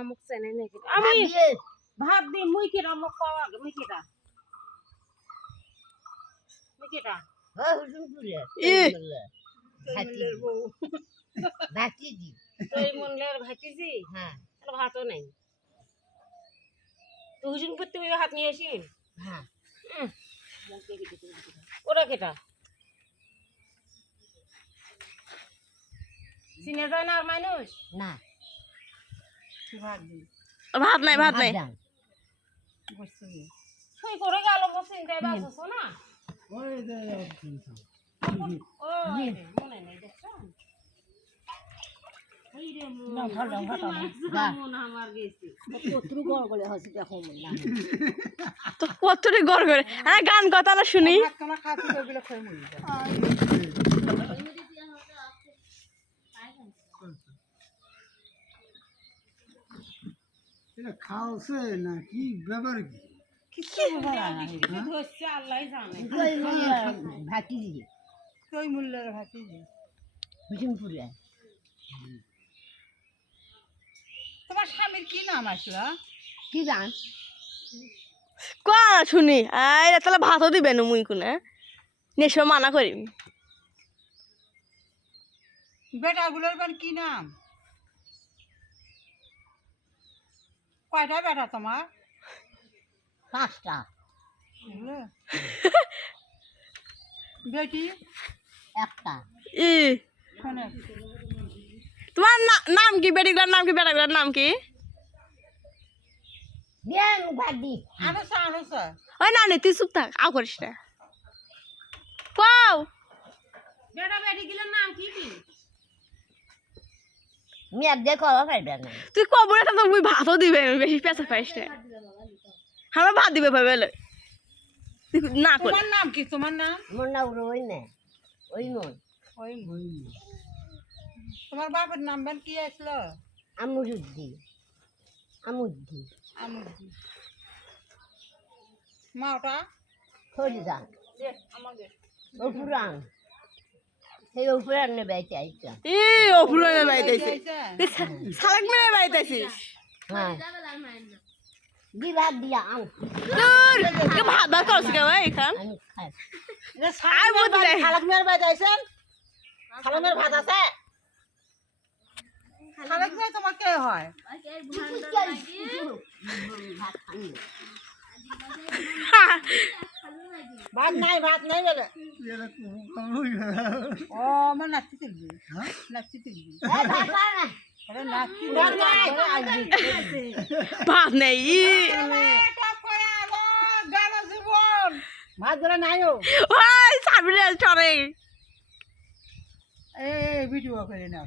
আমুক চেনে নাকি আমি ভাত দি মুই কি আমুক পাওয়া মুই কিটা হ্যাঁ হুজুর পুরে ভাতিজি তুই মনলের ভাতিজি হ্যাঁ ভাতও নাই তো হুজুর করতে ওই হাত নিয়ে আসি হ্যাঁ ওরা কেটা চিনে যায় না আর মানুষ না ভাত নাই ভাত নাই সই করে গেল চিন্তায় বাঁচছ না মনে নেই দেখছ তো কতটি গড় করে হ্যাঁ গান কথা না শুনি খাওয়াছে না কি ব্যাপার কি আল্লাহ জানে ভাতিজি কই মূল্যের ভাতিজি হুজুর পুরে তোমার স্বামীর কি নাম আসলো কি গান কোয়া শুনি আই তাহলে ভাতও দিবেন মুই কোনে নেশো মানা করিম বেটাগুলোর এবার কি নাম কয়টা বেটা তোমার 5টা বুঝলে? বেটি একটা ই শোনে তোমার নাম কি বেটিগুলোর নাম কি বেটাগুলোর নাম কি দেন ভাতি আনস ওই না নে তুই চুপ থাক আও করিস না কও বেটা বেটি গিলার নাম কি কি মেয়ে দেখো পারবে না তুই কবর একটা তো মুই ভাতও দিবে বেশি পেঁচা পাইস না আমার ভাত দিবে ভাবে না করে তোমার নাম কি তোমার নাম মোর না ওই না ওই মন ওই তোমার বাপের নাম বেন কি আসলো আমুদ্দি আমুদ্দি মাওটা ফরিদান আমাকে ওপুরান সেই ওপুরান নে বাইতে আইতা ই অফুরনে বাইতেছে সালাক মেরে বাইতেছিস হ্যাঁ দিলা দিয়া আম দূর কে ভাত ভাত করছ কে ভাই খান আমি খাই আই বদলে খালাকমের বাই যাইছেন খালাকমের ভাত আছে খালাকমে তোমার কে হয় ভাত খানি ভাত নাই বলে ও আমার নাচতে চলবি এই ভাত পায় না আরে নাচতে ভাত নাই ভাত নেই ই ভাত ধরে নাই ওই সাবিরে চরে ভিডিও করে না